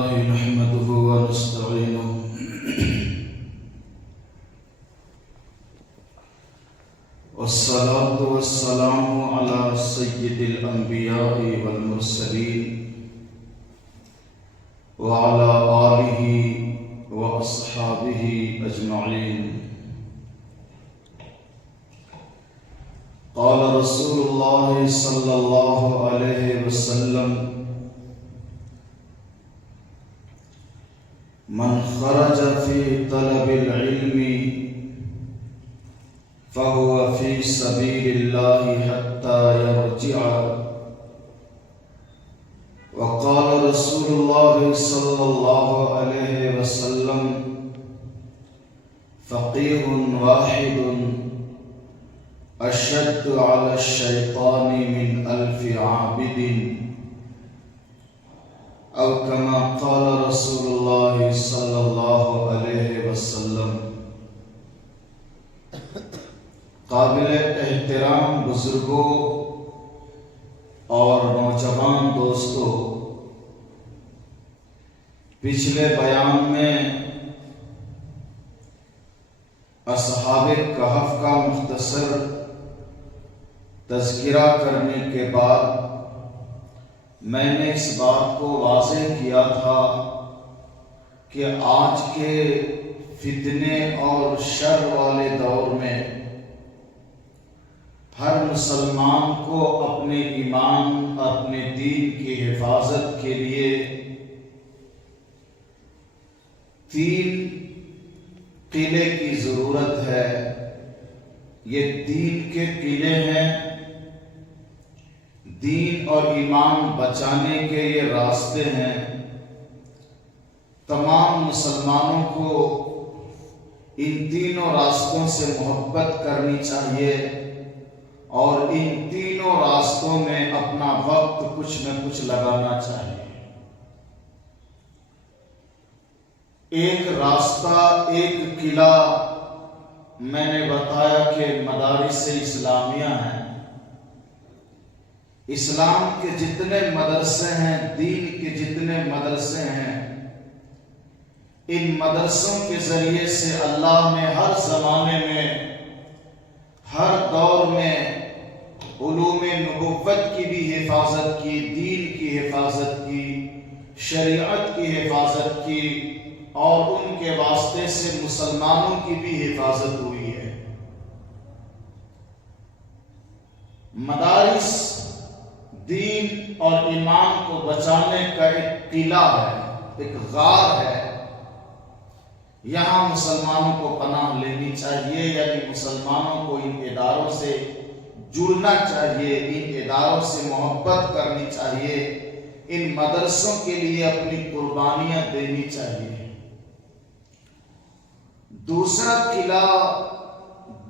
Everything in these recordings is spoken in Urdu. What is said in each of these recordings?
لله نحمده ونستعينه والصلاة والسلام على سيد الأنبياء والمرسلين وعلى آله وأصحابه أجمعين. قال رسول الله صلى الله عليه وسلم: من خرج في طلب العلم فهو في سبيل الله حتى يرجع. وقال رسول الله صلى الله عليه وسلم: فقيه واحد أشد على الشيطان من 1000 عابد، أو كما قال رسول الله صلى الله عليه وسلم. قابل احترام بزرگوں اور نوجوان دوستوں، پچھلے بیان میں اصحاب کہف کا مختصر تذکرہ کرنے کے بعد میں نے اس بات کو واضح کیا تھا کہ آج کے فتنے اور شر والے دور میں ہر مسلمان کو اپنے ایمان، اپنے دین کی حفاظت کے لیے 3 قلعے کی ضرورت ہے. یہ دین کے قلعے ہیں. دین اور ایمان بچانے کے یہ راستے ہیں. تمام مسلمانوں کو ان تینوں راستوں سے محبت کرنی چاہیے اور ان تینوں راستوں میں اپنا وقت کچھ نہ کچھ لگانا چاہیے. ایک راستہ، ایک قلعہ میں نے بتایا کہ مدارس اسلامیہ ہیں. اسلام کے جتنے مدرسے ہیں، دین کے جتنے مدرسے ہیں، ان مدرسوں کے ذریعے سے اللہ نے ہر زمانے میں، ہر دور میں علوم نبوت کی بھی حفاظت کی، دین کی حفاظت کی، شریعت کی حفاظت کی، اور ان کے واسطے سے مسلمانوں کی بھی حفاظت ہوئی ہے. مدارس دین اور ایمان کو بچانے کا ایک قلعہ ہے، ایک غار ہے. یہاں مسلمانوں کو پناہ لینی چاہیے، یعنی مسلمانوں کو ان اداروں سے جڑنا چاہیے، ان اداروں سے محبت کرنی چاہیے، ان مدرسوں کے لیے اپنی قربانیاں دینی چاہیے. دوسرا قلعہ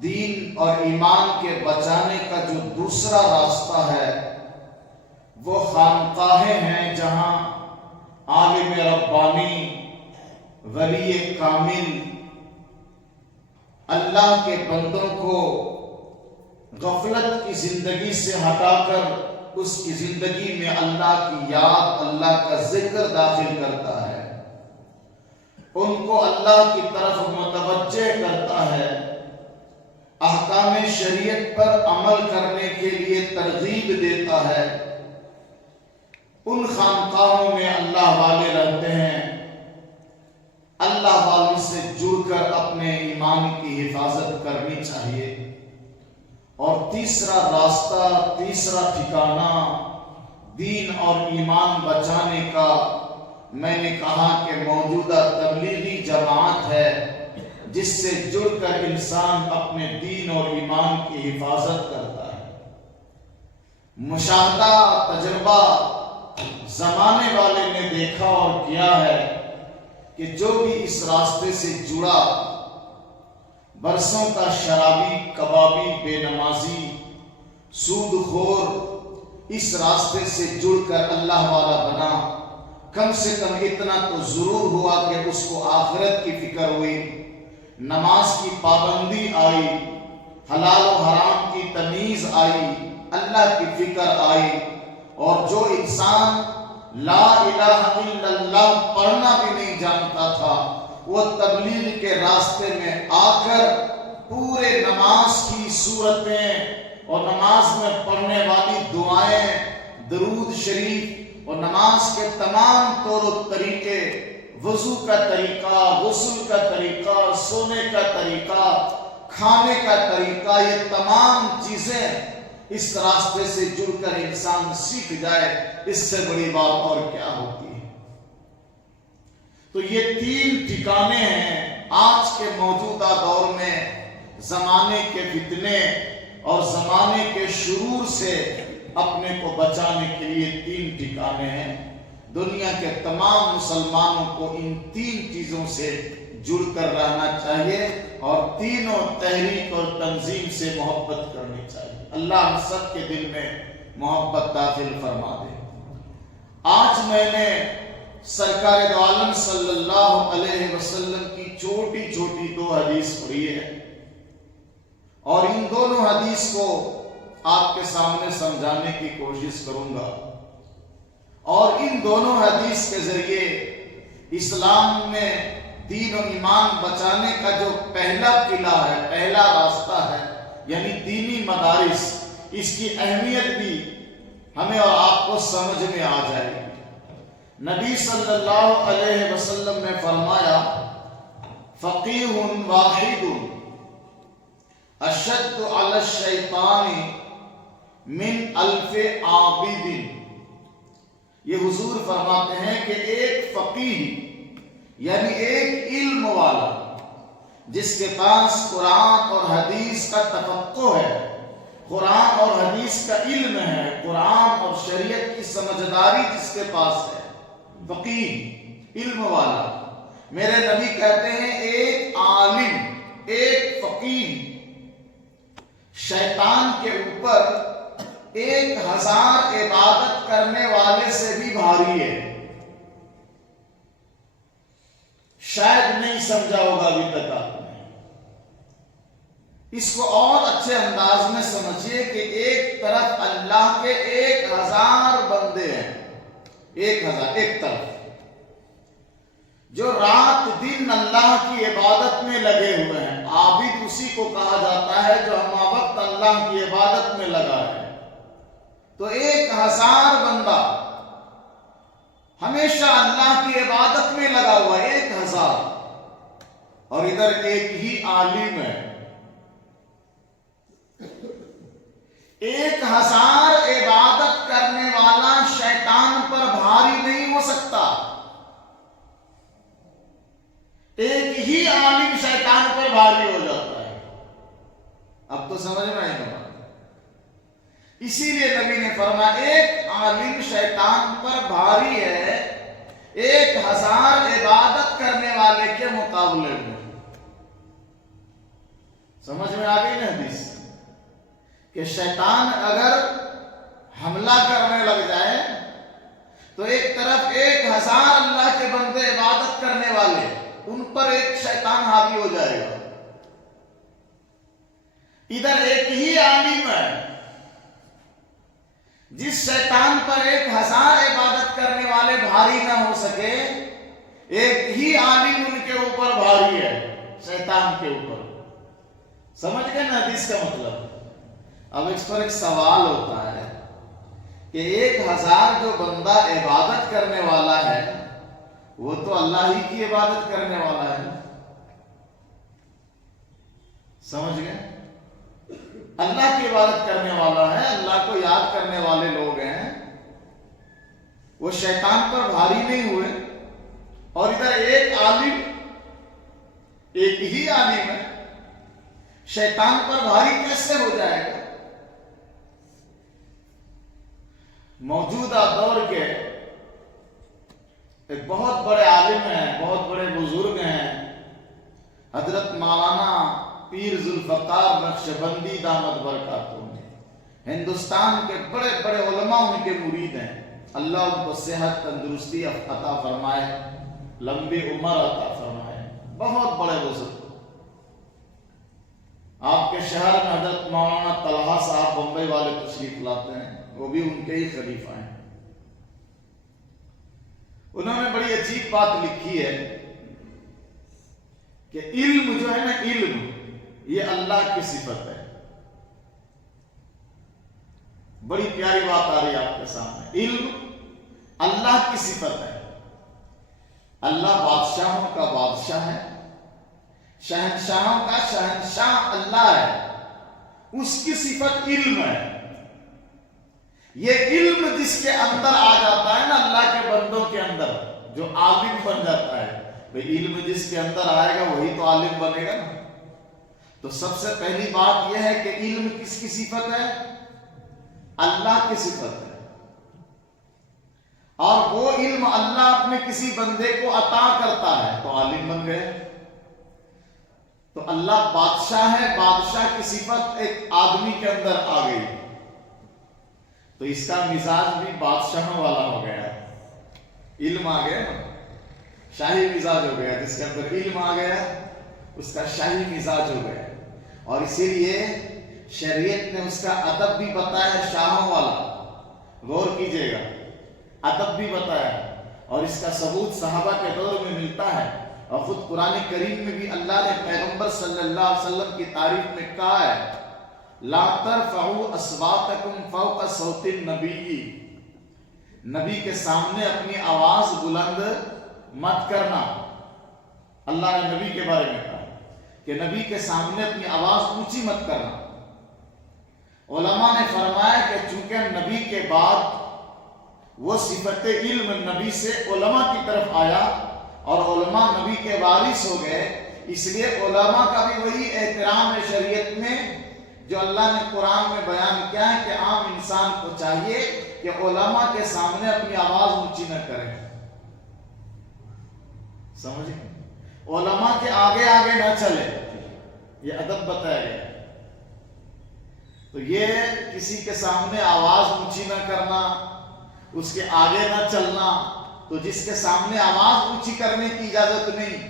دین اور ایمان کے بچانے کا جو دوسرا راستہ ہے وہ خانقاہیں ہیں، جہاں عالم ربانی، ولی کامل اللہ کے بندوں کو غفلت کی زندگی سے ہٹا کر اس کی زندگی میں اللہ کی یاد، اللہ کا ذکر داخل کرتا ہے، ان کو اللہ کی طرف متوجہ کرتا ہے، احکام شریعت پر عمل کرنے کے لیے ترغیب دیتا ہے. ان خانقاہوں میں اللہ والے رہتے ہیں. اللہ والوں سے جڑ کر اپنے ایمان کی حفاظت کرنی چاہیے. اور تیسرا راستہ، تیسرا ٹھکانہ دین اور ایمان بچانے کا میں نے کہا کہ موجودہ تبلیغی جماعت ہے، جس سے جڑ کر انسان اپنے دین اور ایمان کی حفاظت کرتا ہے. مشاہدہ، تجربہ زمانے والے نے دیکھا اور کیا ہے کہ جو بھی اس راستے سے جڑا، برسوں کا شرابی، کبابی، بے نمازی، سود خور اس راستے سے جڑ کر اللہ والا بنا، کم سے کم اتنا تو ضرور ہوا کہ اس کو آخرت کی فکر ہوئی، نماز کی پابندی آئی، حلال و حرام کی تمیز آئی، اللہ کی فکر آئی. اور جو انسان لا الہ الا اللہ پڑھنا بھی نہیں جانتا تھا، وہ تبلیغ کے راستے میں آ کر پورے نماز کی صورتیں اور نماز میں پڑھنے والی دعائیں، درود شریف اور نماز کے تمام طور و طریقے، وضو کا طریقہ، غسل کا طریقہ، سونے کا طریقہ، کھانے کا طریقہ، یہ تمام چیزیں اس راستے سے جڑ کر انسان سیکھ جائے، اس سے بڑی بات اور کیا ہوتی ہے۔ تو یہ 3 ٹھکانے ہیں آج کے موجودہ دور میں زمانے کے فتنے اور زمانے کے شرور سے اپنے کو بچانے کے لیے 3 ٹھکانے ہیں۔ دنیا کے تمام مسلمانوں کو ان 3 چیزوں سے جڑ کر رہنا چاہیے اور تینوں تحریک اور تنظیم سے محبت کرنی چاہیے۔ اللہ ہم سب کے دل میں محبت داخل فرما دے۔ آج میں نے سرکار دو عالم صلی اللہ علیہ وسلم کی چھوٹی چھوٹی 2 حدیث پڑھی ہے اور ان دونوں حدیث کو آپ کے سامنے سمجھانے کی کوشش کروں گا، اور ان دونوں حدیث کے ذریعے اسلام میں دین و ایمان بچانے کا جو پہلا قلعہ ہے، پہلا راستہ ہے، یعنی دینی مدارس، اس کی اہمیت بھی ہمیں اور آپ کو سمجھ میں آ جائے گی۔ نبی صلی اللہ علیہ وسلم نے فرمایا فقیہ واحد اشد علی الشیطان من 1000 عابد۔ یہ حضور فرماتے ہیں کہ ایک فقیہ یعنی ایک علم والا جس کے پاس قرآن اور حدیث کا تفقہ ہے، قرآن اور حدیث کا علم ہے، قرآن اور شریعت کی سمجھداری جس کے پاس ہے، فقیہ علم والا۔ میرے نبی کہتے ہیں ایک عالم، ایک فقیہ شیطان کے اوپر 1000 عبادت کرنے والے سے بھی بھاری ہے۔ شاید نہیں سمجھا ہوگا ابھی تک آپ نے، اس کو اور اچھے انداز میں سمجھیے کہ ایک طرف اللہ کے 1000 بندے ہیں، 1000 ایک طرف جو رات دن اللہ کی عبادت میں لگے ہوئے ہیں۔ عابد اسی کو کہا جاتا ہے جو ہم وقت اللہ کی عبادت میں لگا ہے۔ تو 1000 بندہ ہمیشہ اللہ کی عبادت میں لگا ہوا ہے، 1000، اور ادھر ایک ہی عالم ہے۔ 1000 عبادت کرنے والا شیطان پر بھاری نہیں ہو سکتا، ایک ہی عالم شیطان پر بھاری ہو جاتا ہے۔ اب تو سمجھ میں آئے گا۔ اسی لیے نبی نے فرمایا ایک عالم شیطان پر بھاری ہے 1000 عبادت کرنے والے کے مقابلے میں۔ سمجھ میں آ گئی نا حدیث کہ شیطان اگر حملہ کرنے لگ جائے تو ایک طرف 1000 اللہ کے بندے عبادت کرنے والے، ان پر ایک شیطان حاوی ہو جائے گا۔ ادھر ایک ہی عالم ہے، جس شیطان پر 1000 عبادت کرنے والے بھاری نہ ہو سکے، ایک ہی عالم ان کے اوپر بھاری ہے، شیطان کے اوپر۔ سمجھ گئے نا حدیث کا مطلب؟ اب اس پر ایک سوال ہوتا ہے کہ 1000 جو بندہ عبادت کرنے والا ہے وہ تو اللہ ہی کی عبادت کرنے والا ہے نا، سمجھ گئے؟ اللہ کی عبادت کرنے والا ہے، اللہ کو یاد کرنے والے لوگ ہیں، وہ شیطان پر بھاری نہیں ہوئے۔ اور ادھر ایک عالم، ایک ہی عالم ہے، شیطان پر بھاری کیسے ہو جائے گا؟ موجودہ دور کے ایک بہت بڑے عالم ہیں، بہت بڑے بزرگ ہیں، حضرت مولانا پیر ذوالفقار نقشبندی دامت برکاتہم، ہندوستان کے بڑے بڑے علماء ان کے مرید ہیں۔ اللہ ان کو صحت تندرستی عطا فرمائے، لمبی عمر عطا فرمائے، بہت بڑے بزرگ۔ آپ کے شہر میں حضرت مولانا طلحہ صاحب بمبئی والے تشریف لاتے ہیں، وہ بھی ان کے ہی خلیفہ ہیں۔ انہوں نے بڑی عجیب بات لکھی ہے کہ علم جو ہے نا، علم یہ اللہ کی صفت ہے. بڑی پیاری بات آ رہی ہے آپ کے سامنے. علم اللہ کی صفت ہے. اللہ بادشاہوں کا بادشاہ ہے، شہنشاہوں کا شہنشاہ اللہ ہے. اس کی صفت علم ہے. یہ علم جس کے اندر آ جاتا ہے نا اللہ کے بندوں کے اندر، جو عالم بن جاتا ہے. بھئی علم جس کے اندر آئے گا وہی تو عالم بنے گا نا. تو سب سے پہلی بات یہ ہے کہ علم کس کی صفت ہے؟ اللہ کی صفت ہے. اور وہ علم اللہ اپنے کسی بندے کو عطا کرتا ہے تو عالم بن گئے. تو اللہ بادشاہ ہے، بادشاہ کی صفت ایک آدمی کے اندر آ گئی تو اس کا مزاج بھی بادشاہوں والا ہو گیا. علم آ گیا نا، شاہی مزاج ہو گیا. جس کے اندر علم آ گیا اس کا شاہی مزاج ہو گیا. اور اسی لیے شریعت نے اس کا ادب بھی بتایا شاہوں والا. غور کیجئے گا، ادب بھی بتایا. اور اس کا ثبوت صحابہ کے دور میں ملتا ہے. اور خود قرآن کریم میں بھی اللہ نے پیغمبر صلی اللہ علیہ وسلم کی تعریف میں کہا ہے لا ترفعوا اصواتکم فوق صوت النبی. نبی کے سامنے اپنی آواز بلند مت کرنا. اللہ نے نبی کے بارے میں کہا کہ نبی کے سامنے اپنی آواز اونچی مت کرنا. علماء نے فرمایا کہ چونکہ نبی کے بعد وہ صفت علم نبی سے علماء کی طرف آیا اور علماء نبی کے وارث ہو گئے، اس لیے علماء کا بھی وہی احترام ہے شریعت میں جو اللہ نے قرآن میں بیان کیا ہے کہ عام انسان کو چاہیے کہ علماء کے سامنے اپنی آواز اونچی نہ کریں. سمجھیں؟ علماء کے آگے آگے نہ چلے، یہ ادب بتایا گیا. تو یہ کسی کے سامنے آواز اونچی نہ کرنا، اس کے آگے نہ چلنا. تو جس کے سامنے آواز اونچی کرنے کی اجازت نہیں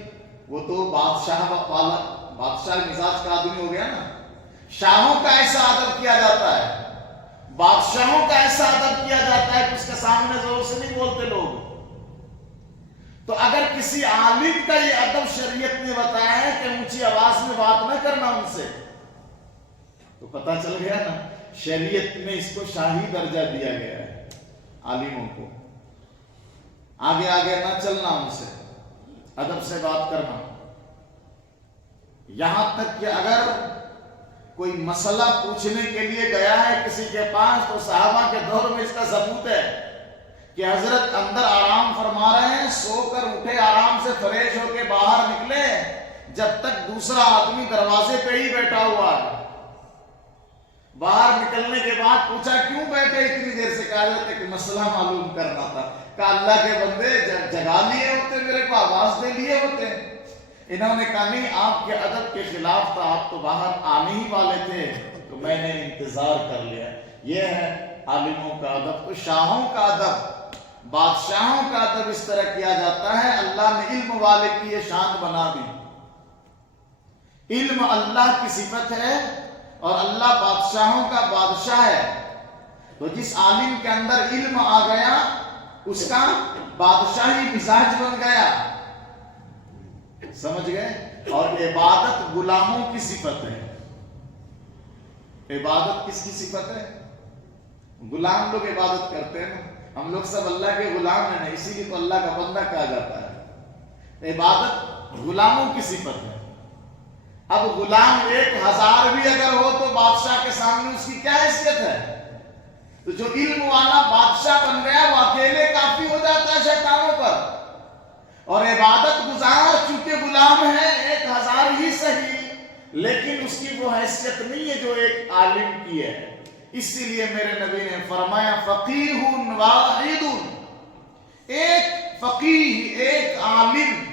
وہ تو بادشاہ والا، بادشاہ مزاج کا آدمی ہو گیا نا. شاہوں کا ایسا ادب کیا جاتا ہے، بادشاہوں کا ایسا ادب کیا جاتا ہے کہ اس کے سامنے زور سے نہیں بولتے لوگ. تو اگر کسی عالم کا یہ ادب شریعت نے بتایا ہے کہ اونچی آواز میں بات نہ کرنا ان سے، تو پتہ چل گیا نا شریعت میں اس کو شاہی درجہ دیا گیا ہے. عالموں کو آگے آگے نہ چلنا، ان سے ادب سے بات کرنا. یہاں تک کہ اگر کوئی مسئلہ پوچھنے کے لیے گیا ہے کسی کے پاس تو صحابہ کے دور میں اس کا ثبوت ہے کہ حضرت اندر آرام فرما رہے ہیں، سو کر اٹھے، آرام سے فریش ہو کے باہر نکلے، جب تک دوسرا آدمی دروازے پہ ہی بیٹھا ہوا ہے. باہر نکلنے کے بعد پوچھا کیوں بیٹھے اتنی دیر سے؟ کہا جاتا ہے کہ مسئلہ معلوم کرنا تھا. کہا اللہ کے بندے جگا لیے ہوتے، میرے کو آواز دے لیے ہوتے. انہوں نے کہا نہیں، آپ کے ادب کے خلاف تھا، آپ تو باہر آنے ہی والے تھے تو میں نے انتظار کر لیا. یہ ہے عالموں کا ادب. تو شاہوں کا ادب، بادشاہوں کا ادب اس طرح کیا جاتا ہے. اللہ نے علم والے کی یہ شان بنا دی. علم اللہ کی صفت ہے اور اللہ بادشاہوں کا بادشاہ ہے. تو جس عالم کے اندر علم آ گیا اس کا بادشاہی مزاج بن گیا. سمجھ گئے؟ اور عبادت غلاموں کی صفت ہے. عبادت کس کی صفت ہے؟ غلام لوگ عبادت کرتے ہیں. ہم لوگ سب اللہ کے غلام ہیں، اسی لیے تو اللہ کا بندہ کہا جاتا ہے. عبادت غلاموں کی صفت ہے. اب غلام 1000 بھی اگر ہو تو بادشاہ کے سامنے اس کی کیا حیثیت ہے؟ تو جو علم والا بادشاہ بن گیا وہ اکیلے کافی ہو جاتا ہے شیطانوں پر. اور عبادت گزار چونکہ غلام ہے 1000 ہی صحیح، لیکن اس کی وہ حیثیت نہیں ہے جو ایک عالم کی ہے. اسی لیے میرے نبی نے فرمایا فقیہ واحد، ایک فقیہ، ایک عالم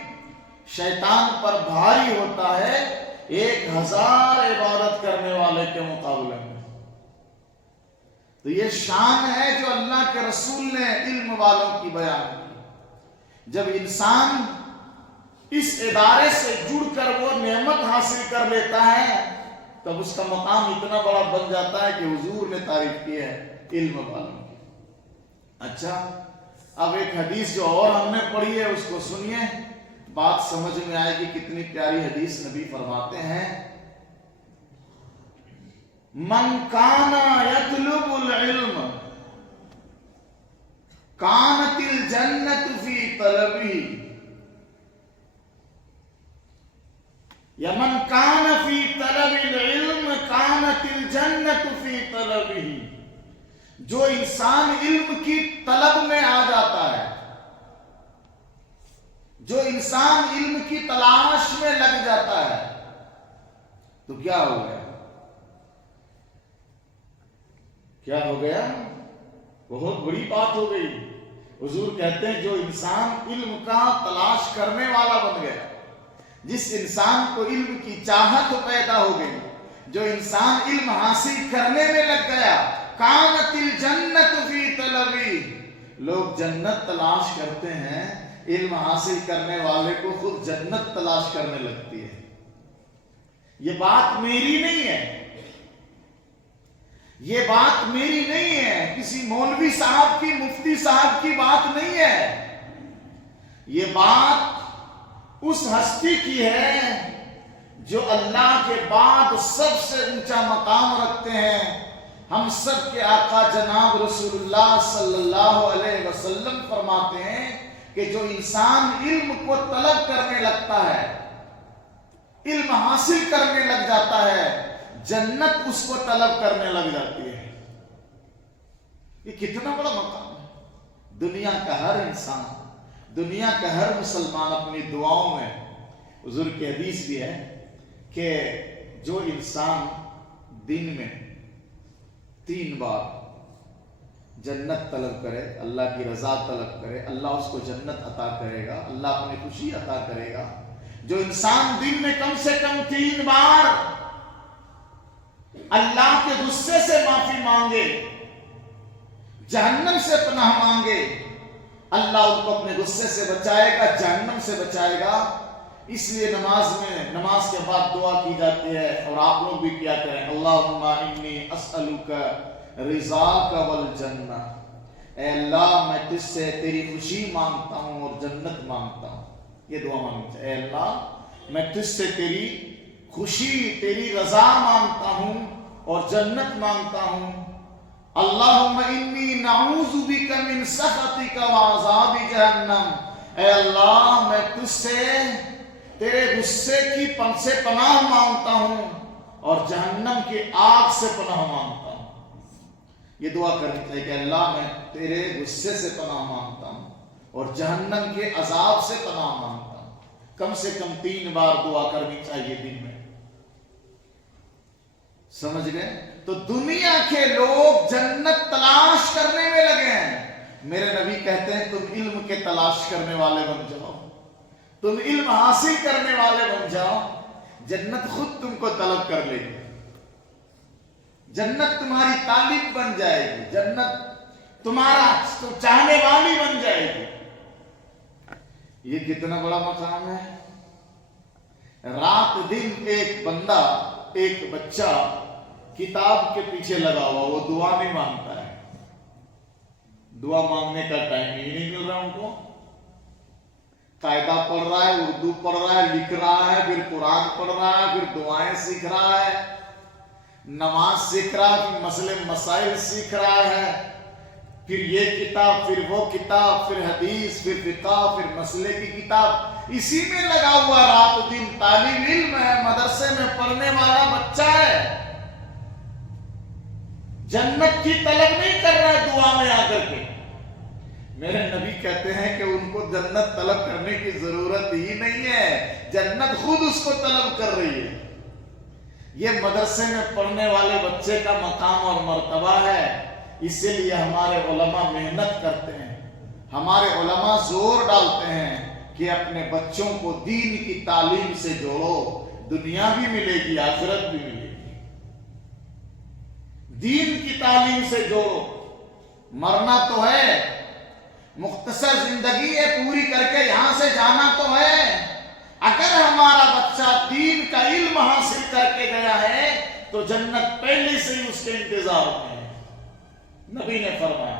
شیطان پر بھاری ہوتا ہے 1000 عبادت کرنے والے کے مقابلے میں. تو یہ شان ہے جو اللہ کے رسول نے علم والوں کی بیان کی. جب انسان اس ادارے سے جڑ کر وہ نعمت حاصل کر لیتا ہے تب اس کا مقام اتنا بڑا بن جاتا ہے کہ حضور نے تعریف کی ہے علم والوں کی. اچھا، اب ایک حدیث جو اور ہم نے پڑھی ہے اس کو سنیے، بات سمجھ میں آئے گی۔ کتنی پیاری حدیث نبی فرماتے ہیں، من کان یطلب العلم کانت الجنت فی طلبہ، یا من کان فی طلب العلم کانت الجنت فی طلبہ، جو انسان علم کی طلب میں آ جاتا ہے، جو انسان علم کی تلاش میں لگ جاتا ہے، تو کیا ہو گیا؟ کیا ہو گیا؟ بہت بڑی بات ہو گئی۔ حضور کہتے ہیں جو انسان علم کا تلاش کرنے والا بن گیا، جس انسان کو علم کی چاہت پیدا ہو گئی، جو انسان علم حاصل کرنے میں لگ گیا، کانت الجنت فی طلبی، لوگ جنت تلاش کرتے ہیں، علم حاصل کرنے والے کو خود جنت تلاش کرنے لگتی ہے۔ یہ بات میری نہیں ہے، یہ بات میری نہیں ہے، کسی مولوی صاحب کی، مفتی صاحب کی بات نہیں ہے، یہ بات اس ہستی کی ہے جو اللہ کے بعد سب سے اونچا مقام رکھتے ہیں۔ ہم سب کے آقا جناب رسول اللہ صلی اللہ علیہ وسلم فرماتے ہیں کہ جو انسان علم کو طلب کرنے لگتا ہے، علم حاصل کرنے لگ جاتا ہے، جنت اس کو طلب کرنے لگ جاتی ہے۔ یہ کتنا بڑا مقام ہے۔ دنیا کا ہر انسان، دنیا کا ہر مسلمان اپنی دعاؤں میں، حضور کی حدیث بھی ہے کہ جو انسان دن میں 3 بار جنت طلب کرے، اللہ کی رضا طلب کرے، اللہ اس کو جنت عطا کرے گا، اللہ اپنی خوشی عطا کرے گا۔ جو انسان دن میں کم سے کم 3 بار اللہ کے غصے سے معافی مانگے، جہنم سے پناہ مانگے، اللہ ان کو اپنے غصے سے بچائے گا، جہنم سے بچائے گا۔ اس لیے نماز کے بعد دعا کی جاتی ہے، اور آپ لوگ بھی کیا کریں، اللہم انی اسألک رضاک والجنہ، اے اللہ میں تجھ سے تیری خوشی مانگتا ہوں اور جنت مانگتا ہوں۔ یہ دعا مانگنی چاہیے، اے اللہ میں تجھ سے تیری خوشی، تیری رضا مانگتا ہوں اور جنت مانگتا ہوں۔ اللہم انی نعوذ بک من سخطک وعذاب جہنم، اے اللہ میں تجھ سے تیرے غصے کی سے پناہ مانگتا ہوں اور جہنم کی آگ سے پناہ مانگتا ہوں۔ یہ دعا کرنی چاہیے کہ اللہ میں تیرے غصے سے پناہ مانگتا ہوں اور جہنم کے عذاب سے پناہ مانگتا ہوں۔ کم سے کم 3 بار دعا کرنی چاہیے دن میں، سمجھ گئے؟ تو دنیا کے لوگ جنت تلاش کرنے میں لگے ہیں، میرے نبی کہتے ہیں تم علم کے تلاش کرنے والے بن جاؤ، تم علم حاصل کرنے والے بن جاؤ، جنت خود تم کو طلب کر لے گی، جنت تمہاری طالب بن جائے گی، جنت تمہارا چاہنے والی بن جائے گی۔ یہ کتنا بڑا مقام ہے۔ رات دن ایک بندہ، ایک بچہ کتاب کے پیچھے لگا ہوا، وہ دعا نہیں مانگتا ہے، دعا مانگنے کا ٹائم ہی نہیں مل رہا ان کو۔ قاعدہ پڑھ رہا ہے، اردو پڑھ رہا ہے، لکھ رہا ہے، پھر قرآن پڑھ رہا ہے، پھر دعائیں سیکھ رہا ہے، نماز سیکھ رہا ہے، پھر مسئلے مسائل سیکھ رہا ہے، پھر یہ کتاب، پھر وہ کتاب، پھر حدیث، پھر فقہ، پھر مسئلے کی کتاب، اسی میں لگا ہوا رات دن۔ طالب علم ہے، مدرسے میں پڑھنے والا بچہ ہے، جنت کی طلب نہیں کر رہا ہے دعا میں آ کر کے۔ میرے نبی کہتے ہیں کہ ان کو جنت طلب کرنے کی ضرورت ہی نہیں ہے، جنت خود اس کو طلب کر رہی ہے۔ یہ مدرسے میں پڑھنے والے بچے کا مقام اور مرتبہ ہے، اسی لیے ہمارے علماء محنت کرتے ہیں، ہمارے علماء زور ڈالتے ہیں کہ اپنے بچوں کو دین کی تعلیم سے جوڑو، دنیا بھی ملے گی، آخرت بھی ملے گی۔ دین کی تعلیم سے جوڑو، مرنا تو ہے، مختصر زندگی ہے، پوری کر کے یہاں سے جانا تو ہے۔ اگر ہمارا بچہ دین کا علم حاصل کر کے گیا ہے تو جنت پہلے سے ہی اس کے انتظار میں ہے۔ نبی نے فرمایا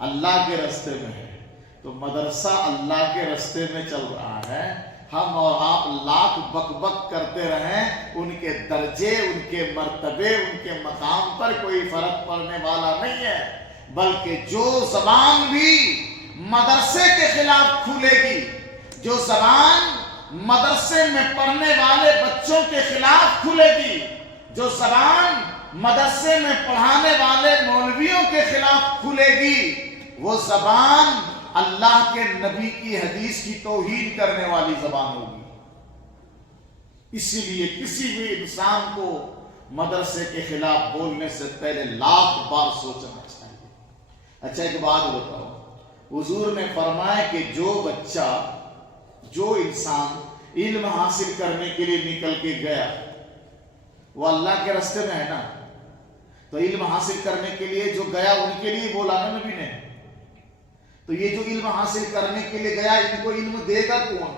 اللہ کے راستے میں ہے، تو مدرسہ اللہ کے راستے میں چل رہا ہے، ہم اور آپ لاکھ بک بک کرتے رہیں، ان کے درجے، ان کے مرتبے، ان کے مقام پر کوئی فرق پڑنے والا نہیں ہے، بلکہ جو زبان بھی مدرسے کے خلاف کھلے گی، جو زبان مدرسے میں پڑھنے والے بچوں کے خلاف کھلے گی، جو زبان مدرسے میں پڑھانے والے مولویوں کے خلاف کھلے گی، وہ زبان اللہ کے نبی کی حدیث کی توہین کرنے والی زبان ہوگی۔ اسی لیے کسی بھی انسان کو مدرسے کے خلاف بولنے سے پہلے لاکھ بار سوچنا چاہیے۔ اچھا ایک بات بتاؤ، حضور نے فرمایا کہ جو انسان علم حاصل کرنے کے لیے نکل کے گیا وہ اللہ کے راستے میں ہے نا، تو علم حاصل کرنے کے لیے جو گیا ان کے لیے بولا نا نبی نے، تو یہ جو علم حاصل کرنے کے لیے گیا ان کو علم دے گا کون؟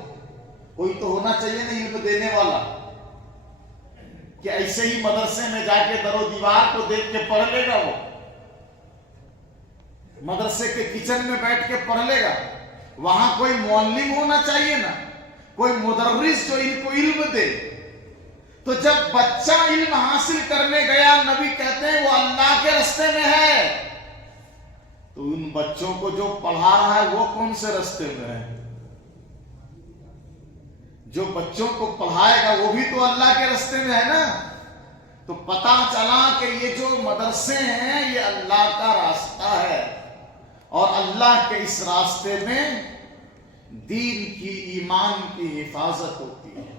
کوئی تو ہونا چاہیے نا علم دینے والا، کہ ایسے ہی مدرسے میں جا کے در و دیوار کو دیکھ کے پڑھ لے گا؟ وہ مدرسے کے کچن میں بیٹھ کے پڑھ لے گا؟ وہاں کوئی معلم ہونا چاہیے نا، کوئی مدرس جو ان کو علم دے۔ تو جب بچہ علم حاصل کرنے گیا، نبی کہتے ہیں وہ اللہ کے راستے میں ہے، تو ان بچوں کو جو پڑھا رہا ہے وہ کون سے راستے میں ہے؟ جو بچوں کو پڑھائے گا وہ بھی تو اللہ کے راستے میں ہے نا۔ تو پتا چلا کہ یہ جو مدرسے ہیں یہ اللہ کا راستہ ہے، اور اللہ کے اس راستے میں دین کی، ایمان کی حفاظت ہوتی ہے۔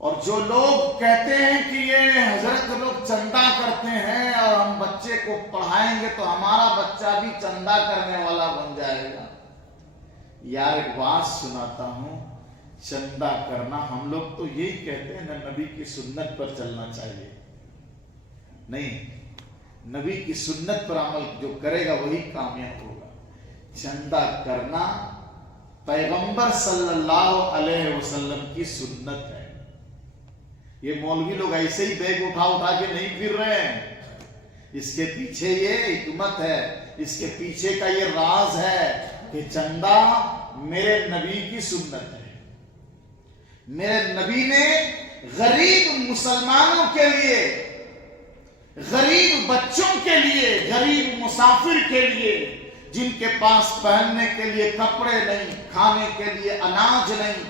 اور جو لوگ کہتے ہیں کہ یہ حضرت لوگ چندہ کرتے ہیں اور ہم بچے کو پڑھائیں گے تو ہمارا بچہ بھی چندہ کرنے والا بن جائے گا، یار ایک بات سناتا ہوں، چندہ کرنا، ہم لوگ تو یہی کہتے ہیں نا نبی کی سنت پر چلنا چاہیے، نہیں، نبی کی سنت پر عمل جو کرے گا وہی کامیاب ہوگا۔ چندہ کرنا پیغمبر صلی اللہ علیہ وسلم کی سنت ہے۔ یہ مولوی لوگ ایسے ہی بیگ اٹھا کے نہیں پھر رہے ہیں، اس کے پیچھے یہ حکمت ہے، اس کے پیچھے کا یہ راز ہے کہ چندہ میرے نبی کی سنت ہے۔ میرے نبی نے غریب مسلمانوں کے لیے، غریب بچوں کے لیے، غریب مسافر کے لیے، جن کے پاس پہننے کے لیے کپڑے نہیں، کھانے کے لیے اناج نہیں،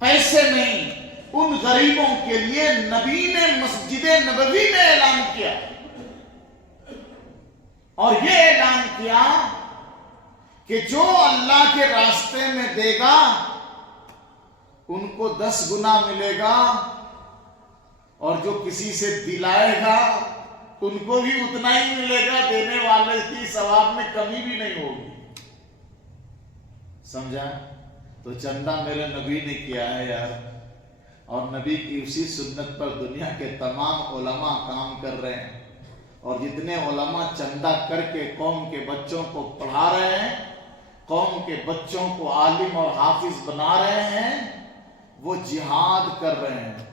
پیسے نہیں، ان غریبوں کے لیے نبی نے مسجد نبوی میں اعلان کیا، اور یہ اعلان کیا کہ جو اللہ کے راستے میں دے گا ان کو 10 گنا ملے گا، اور جو کسی سے دلائے گا ان کو بھی اتنا ہی ملے گا، دینے والے کی ثواب میں کمی بھی نہیں ہوگی۔ سمجھا؟ تو چندہ میرے نبی نے کیا ہے یار، اور نبی کی اسی سنت پر دنیا کے تمام علماء کام کر رہے ہیں، اور جتنے علماء چندہ کر کے قوم کے بچوں کو پڑھا رہے ہیں، قوم کے بچوں کو عالم اور حافظ بنا رہے ہیں، وہ جہاد کر رہے ہیں۔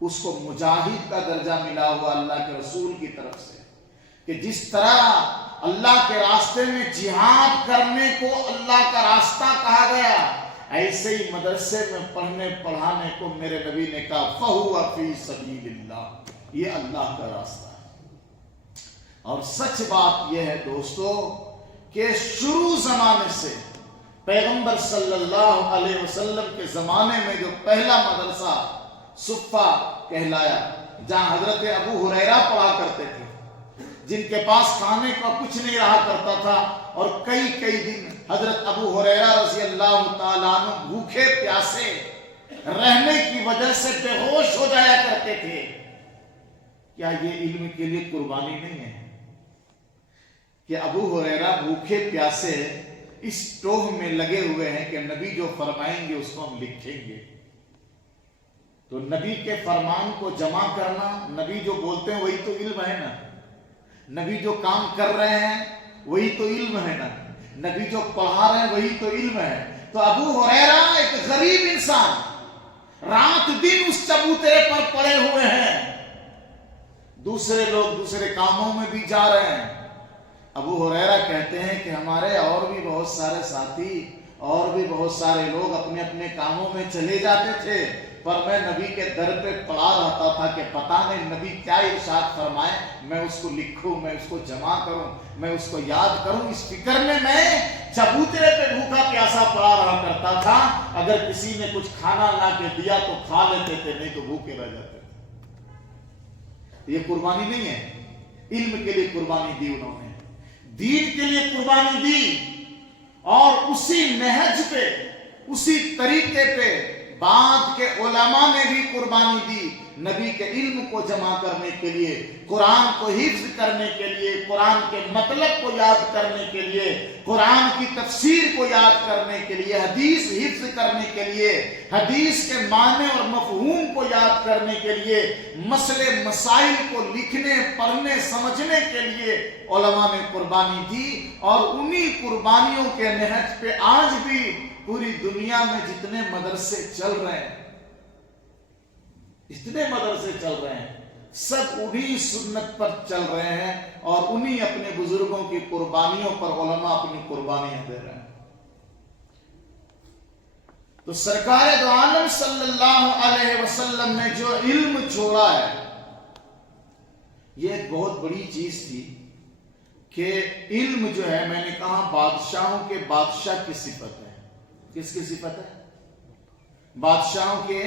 اس کو مجاہد کا درجہ ملا ہوا اللہ کے رسول کی طرف سے، کہ جس طرح اللہ کے راستے میں جہاد کرنے کو اللہ کا راستہ کہا گیا، ایسے ہی مدرسے میں پڑھنے پڑھانے کو میرے نبی نے کہا فَهُوَ فِي سَبِيلِ اللَّهِ، یہ اللہ کا راستہ ہے۔ اور سچ بات یہ ہے دوستو کہ شروع زمانے سے پیغمبر صلی اللہ علیہ وسلم کے زمانے میں جو پہلا مدرسہ صفہ کہلایا، جہاں حضرت ابو ہریرہ پڑھا کرتے تھے، جن کے پاس کھانے کا کچھ نہیں رہا کرتا تھا، اور کئی دن حضرت ابو ہریرہ رضی اللہ تعالیٰ عنہ بھوکے پیاسے رہنے کی وجہ سے بے ہوش ہو جایا کرتے تھے۔ کیا یہ علم کے لیے قربانی نہیں ہے کہ ابو ہریرہ بھوکے پیاسے اس ٹوہ میں لگے ہوئے ہیں کہ نبی جو فرمائیں گے اس کو ہم لکھیں گے؟ تو نبی کے فرمان کو جمع کرنا، نبی جو بولتے ہیں وہی تو علم ہے نا، نبی جو کام کر رہے ہیں وہی تو علم ہے نا، نبی جو پڑھا رہے ہیں وہی تو علم ہے۔ تو ابو ہریرہ ایک غریب انسان رات دن اس چبوترے پر پڑے ہوئے ہیں، دوسرے لوگ دوسرے کاموں میں بھی جا رہے ہیں، ابو ہریرہ کہتے ہیں کہ ہمارے اور بھی بہت سارے ساتھی اور بھی بہت سارے لوگ اپنے اپنے کاموں میں چلے جاتے تھے، پر میں نبی کے در پہ پڑا رہتا تھا کہ پتہ نہیں نبی کیا ارشاد فرمائے، میں اس کو لکھوں، میں اس کو جمع کروں، میں اس کو یاد کروں۔ اس فکر میں چبوترے پہ بھوکا پیاسا پڑا رہا کرتا تھا، اگر کسی نے کچھ کھانا لا کے دیا تو کھا لیتے تھے، نہیں تو بھوکے رہ جاتے تھے۔ یہ قربانی نہیں ہے، علم کے لیے قربانی دی انہوں نے، دین کے لیے قربانی دی، اور اسی نہج پہ، اسی طریقے پہ بعد کے علماء نے بھی قربانی دی، نبی کے علم کو جمع کرنے کے لیے، قرآن کو حفظ کرنے کے لیے، قرآن کے مطلب کو یاد کرنے کے لیے، قرآن کی تفسیر کو یاد کرنے کے لیے، حدیث حفظ کرنے کے لیے، حدیث کے معنی اور مفہوم کو یاد کرنے کے لیے، مسئلے مسائل کو لکھنے پڑھنے سمجھنے کے لیے علماء نے قربانی دی۔ اور انہی قربانیوں کے نہج پہ آج بھی پوری دنیا میں جتنے مدرسے چل رہے ہیں، اتنے مدرسے چل رہے ہیں، سب انہی سنت پر چل رہے ہیں، اور انہی اپنے بزرگوں کی قربانیوں پر علماء اپنی قربانیاں دے رہے ہیں۔ تو سرکار دو عالم صلی اللہ علیہ وسلم نے جو علم چھوڑا ہے، یہ ایک بہت بڑی چیز تھی کہ علم جو ہے، میں نے کہا بادشاہوں کے بادشاہ کی صفت ہے۔ کس کی صفت ہے؟ بادشاہوں کے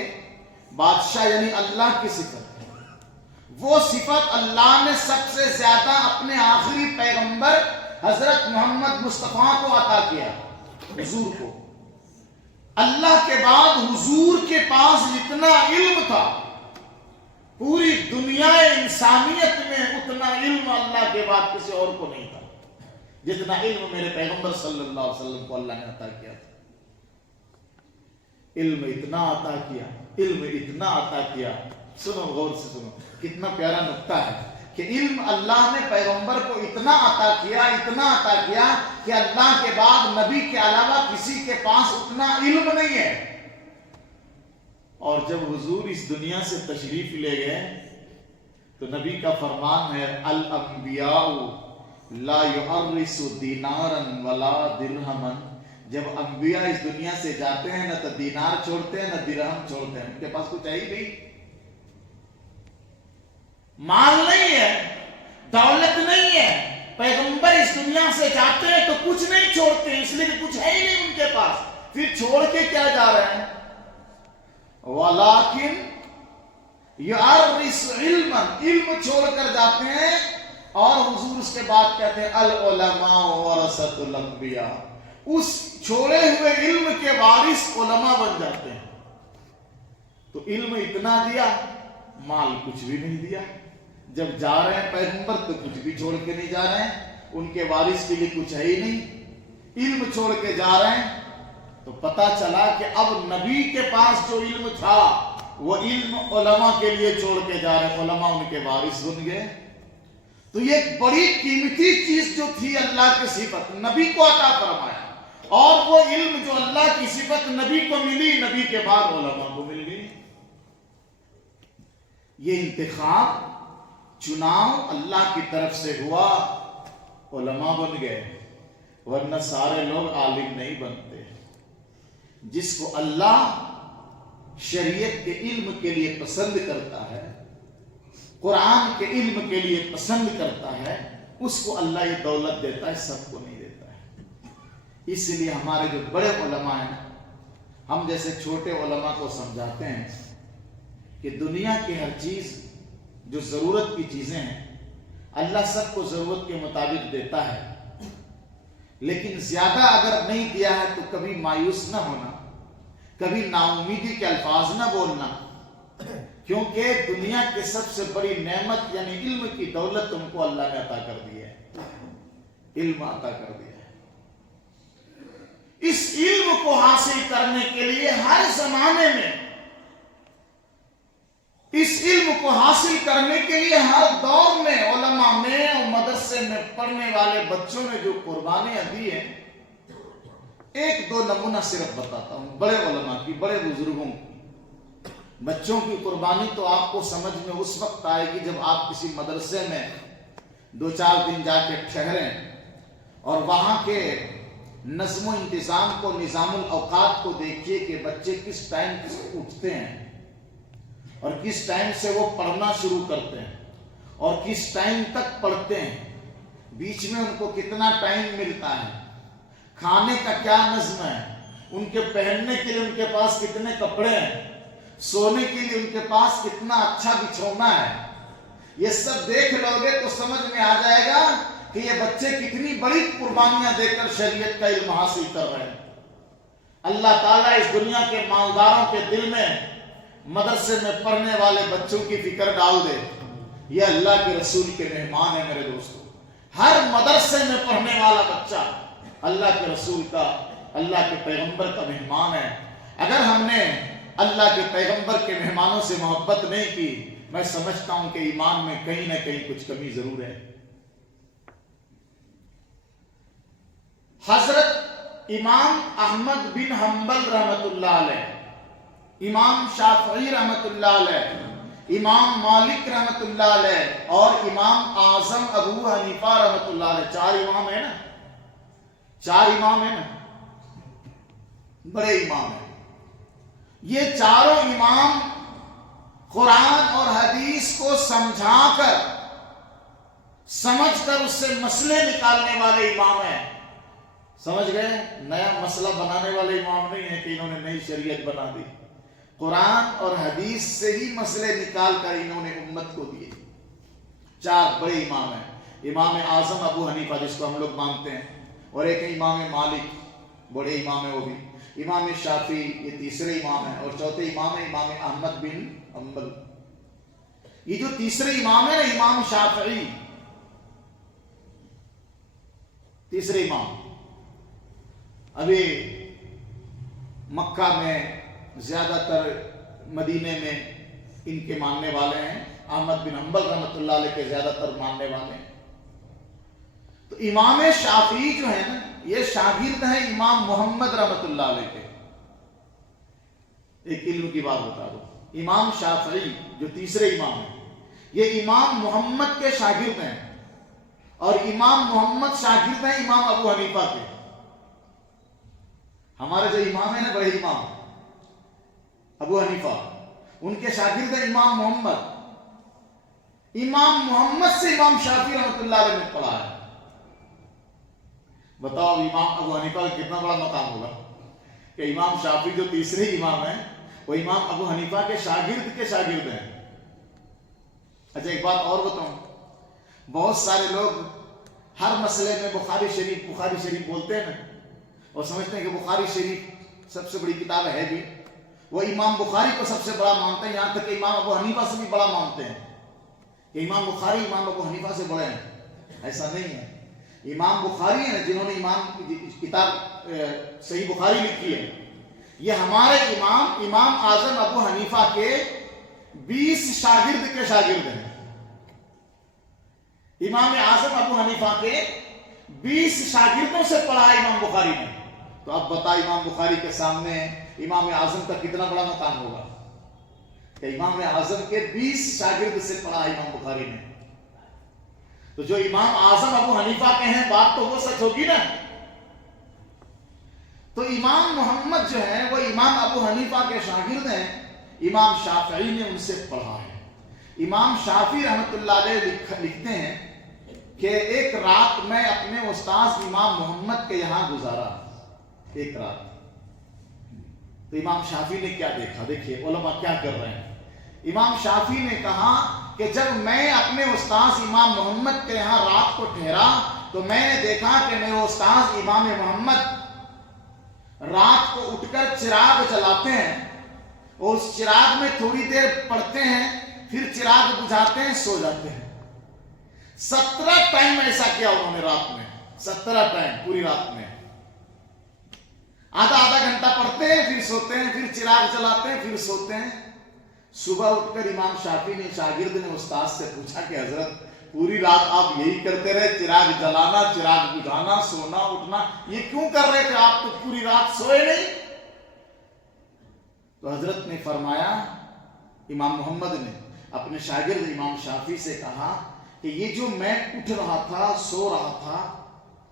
بادشاہ یعنی اللہ کی صفت ہے۔ وہ صفت اللہ نے سب سے زیادہ اپنے آخری پیغمبر حضرت محمد مصطفیٰ کو عطا کیا، حضور کو۔ اللہ کے بعد حضور کے پاس جتنا علم تھا، پوری دنیا انسانیت میں اتنا علم اللہ کے بعد کسی اور کو نہیں تھا جتنا علم میرے پیغمبر صلی اللہ علیہ وسلم کو اللہ نے عطا کیا تھا۔ علم اتنا عطا کیا، علم اتنا عطا کیا، سنو غور سے سنو، کتنا پیارا نقطہ ہے کہ علم اللہ نے پیغمبر کو اتنا عطا کیا، اتنا عطا کیا کہ اللہ کے بعد نبی کے علاوہ کسی کے پاس اتنا علم نہیں ہے۔ اور جب حضور اس دنیا سے تشریف لے گئے تو نبی کا فرمان ہے، الانبیاء لا یعرس دینارا ولا درہما۔ جب انبیاء اس دنیا سے جاتے ہیں، نہ تو دینار چھوڑتے ہیں نہ درہم چھوڑتے ہیں، ان کے پاس کچھ ہے ہی نہیں، مال نہیں ہے، دولت نہیں ہے۔ پیغمبر اس دنیا سے جاتے ہیں تو کچھ نہیں چھوڑتے ہیں، اس لیے کہ کچھ ہے ہی نہیں ان کے پاس، پھر چھوڑ کے کیا جا رہے ہیں؟ وَلَٰكِنْ يُعَرِّسُ عِلْمًا، علم چھوڑ کر جاتے ہیں۔ اور حضور اس کے بعد کہتے ہیں العلماء ورثۃ الانبیاء، اس چھوڑے ہوئے علم کے وارث علماء بن جاتے ہیں۔ تو علم اتنا دیا، مال کچھ بھی نہیں دیا۔ جب جا رہے ہیں پیغمبر تو کچھ بھی چھوڑ کے نہیں جا رہے ہیں، ان کے وارث کے لیے کچھ ہے ہی نہیں، علم چھوڑ کے جا رہے ہیں۔ تو پتا چلا کہ اب نبی کے پاس جو علم تھا وہ علم علماء کے لیے چھوڑ کے جا رہے ہیں، علماء ان کے وارث بن گئے۔ تو یہ ایک بڑی قیمتی چیز جو تھی اللہ کی صفت نبی کو عطا فرمایا، اور وہ علم جو اللہ کی صفت نبی کو ملی، نبی کے بعد علماء کو مل گئی۔ یہ انتخاب، چناؤ اللہ کی طرف سے ہوا، علماء بن گئے، ورنہ سارے لوگ عالم نہیں بنتے۔ جس کو اللہ شریعت کے علم کے لیے پسند کرتا ہے، قرآن کے علم کے لیے پسند کرتا ہے، اس کو اللہ یہ دولت دیتا ہے، سب کو نہیں دیتا ہے۔ اس لیے ہمارے جو بڑے علماء ہیں، ہم جیسے چھوٹے علماء کو سمجھاتے ہیں کہ دنیا کی ہر چیز جو ضرورت کی چیزیں ہیں، اللہ سب کو ضرورت کے مطابق دیتا ہے، لیکن زیادہ اگر نہیں دیا ہے تو کبھی مایوس نہ ہونا، کبھی نا امیدی کے الفاظ نہ بولنا، کیونکہ دنیا کی سب سے بڑی نعمت یعنی علم کی دولت تم کو اللہ نے عطا کر دی ہے، علم عطا کر دیا ہے۔ اس علم کو حاصل کرنے کے لیے ہر زمانے میں، اس علم کو حاصل کرنے کے لیے ہر دور میں علماء میں اور مدرسے میں پڑھنے والے بچوں نے جو قربانیاں دی ہیں، ایک دو نمونہ صرف بتاتا ہوں بڑے علماء کی، بڑے بزرگوں کی۔ بچوں کی قربانی تو آپ کو سمجھ میں اس وقت آئے گی جب آپ کسی مدرسے میں 2-4 دن جا کے ٹھہریں اور وہاں کے نظم و انتظام کو، نظام الاوقات کو دیکھیے کہ بچے کس ٹائم سے اٹھتے ہیں اور کس ٹائم سے وہ پڑھنا شروع کرتے ہیں اور کس ٹائم تک پڑھتے ہیں، بیچ میں ان کو کتنا ٹائم ملتا ہے، کھانے کا کیا نظم ہے، ان کے پہننے کے لیے ان کے پاس کتنے کپڑے ہیں، سونے کے لیے ان کے پاس کتنا اچھا بچھونا ہے، یہ سب دیکھ لو گے تو سمجھ میں آ جائے گا کہ یہ بچے کتنی بڑی قربانیاں دے کر شریعت کا علم حاصل کر رہے ہیں۔ اللہ تعالیٰ اس دنیا کے مالداروں کے دل میں مدرسے میں پڑھنے والے بچوں کی فکر ڈال دے۔ یہ اللہ کے رسول کے مہمان ہیں میرے دوستو۔ ہر مدرسے میں پڑھنے والا بچہ اللہ کے رسول کا، اللہ کے پیغمبر کا مہمان ہے۔ اگر ہم نے اللہ کے پیغمبر کے مہمانوں سے محبت نہیں کی، میں سمجھتا ہوں کہ ایمان میں کہیں نہ کہیں کچھ کمی ضرور ہے۔ حضرت امام احمد بن حنبل رحمت اللہ علیہ، امام شافعی رحمت اللہ علیہ، امام مالک رحمت اللہ علیہ اور امام اعظم ابو حنیفہ رحمت اللہ علیہ، چار امام ہیں نا، چار امام ہیں نا، بڑے امام ہیں۔ یہ چاروں امام قرآن اور حدیث کو سمجھا کر، سمجھ کر اس سے مسئلے نکالنے والے امام ہیں۔ سمجھ گئے؟ نیا مسئلہ بنانے والے امام نہیں ہیں کہ انہوں نے نئی شریعت بنا دی، قرآن اور حدیث سے ہی مسئلے نکال کر انہوں نے امت کو دیے۔ چار بڑے امام ہیں، امام اعظم ابو حنیفہ جس کو ہم لوگ مانتے ہیں، اور ایک امام مالک، بڑے امام ہیں وہ بھی، امام شافعی یہ تیسرے امام ہیں، اور چوتھے امام ہے امام احمد بن حنبل۔ یہ جو تیسرے امام ہے نا امام شافعی، تیسرے امام، ابھی مکہ میں زیادہ تر، مدینے میں ان کے ماننے والے ہیں، احمد بن حنبل رحمت اللہ علیہ کے زیادہ تر ماننے والے ہیں۔ تو امام شافعی جو ہے نا یہ شاگرد ہیں امام محمد رحمت اللہ علیہ کے۔ ایک علم کی بات بتا دو، امام شافعی جو تیسرے امام ہیں یہ امام محمد کے شاگرد ہیں، اور امام محمد شاگرد ہیں امام ابو حنیفہ کے۔ ہمارے جو امام ہیں نا بڑے امام ابو حنیفہ، ان کے شاگرد ہیں امام محمد۔ امام محمد سے امام شافعی رحمت اللہ علیہ نے پڑھا ہے۔ بتاؤ امام ابو حنیفہ کا کتنا بڑا مقام ہوگا کہ امام شافعی جو تیسرے امام ہیں وہ امام ابو حنیفہ کے شاگرد ہیں۔ اچھا ایک بات اور بتاؤں، بہت سارے لوگ ہر مسئلے میں بخاری شریف بولتے ہیں نا، اور سمجھتے ہیں کہ بخاری شریف سب سے بڑی کتاب ہے بھی، وہ امام بخاری کو سب سے بڑا مانتے ہیں، یہاں تک کہ امام ابو حنیفہ سے بھی بڑا مانتے ہیں کہ امام بخاری امام ابو حنیفہ سے بڑے ہیں۔ ایسا نہیں ہے۔ امام بخاری ہیں جنہوں نے کتاب صحیح بخاری لکھی ہے، یہ ہمارے امام اعظم ابو حنیفہ کے 20 شاگرد کے شاگرد ہیں۔ امام اعظم ابو حنیفہ کے 20 شاگردوں سے پڑھا ہے امام بخاری نے۔ تو اب بتا امام بخاری کے سامنے امام اعظم کا کتنا بڑا مقام ہوگا کہ امام اعظم کے 20 شاگرد سے پڑھا ہے امام بخاری نے۔ تو جو امام اعظم ابو حنیفہ کے ہیں بات تو وہ سچ ہوگی نا۔ تو امام محمد جو ہے وہ امام ابو حنیفہ کے شاگرد ہیں، امام شافعی نے ان سے پڑھا ہے۔ امام شافعی رحمت اللہ علیہ لکھتے ہیں کہ ایک رات میں اپنے استاذ امام محمد کے یہاں گزارا، ایک رات۔ تو امام شافعی نے کیا دیکھا؟ دیکھیے علماء کیا کر رہے ہیں۔ امام شافعی نے کہا کہ جب میں اپنے استاذ امام محمد کے یہاں رات کو ٹھہرا تو میں نے دیکھا کہ میرے استاذ امام محمد رات کو اٹھ کر چراغ جلاتے ہیں اور اس چراغ میں تھوڑی دیر پڑھتے ہیں، پھر چراغ بجھاتے ہیں، سو جاتے ہیں۔ 17 ٹائم ایسا کیا انہوں نے رات میں، 17 ٹائم پوری رات میں۔ آدھا گھنٹہ پڑھتے ہیں پھر سوتے ہیں، پھر چراغ جلاتے ہیں پھر سوتے ہیں۔ صبح اٹھ کر امام شافعی نے، شاگرد نے استاد سے پوچھا کہ حضرت پوری رات آپ یہی کرتے رہے، چراغ جلانا، چراغ بجھانا، سونا اٹھنا، یہ کیوں کر رہے تھے؟ آپ تو پوری رات سوئے نہیں۔ تو حضرت نے فرمایا، امام محمد نے اپنے شاگرد امام شافعی سے کہا کہ یہ جو میں اٹھ رہا تھا، سو رہا تھا،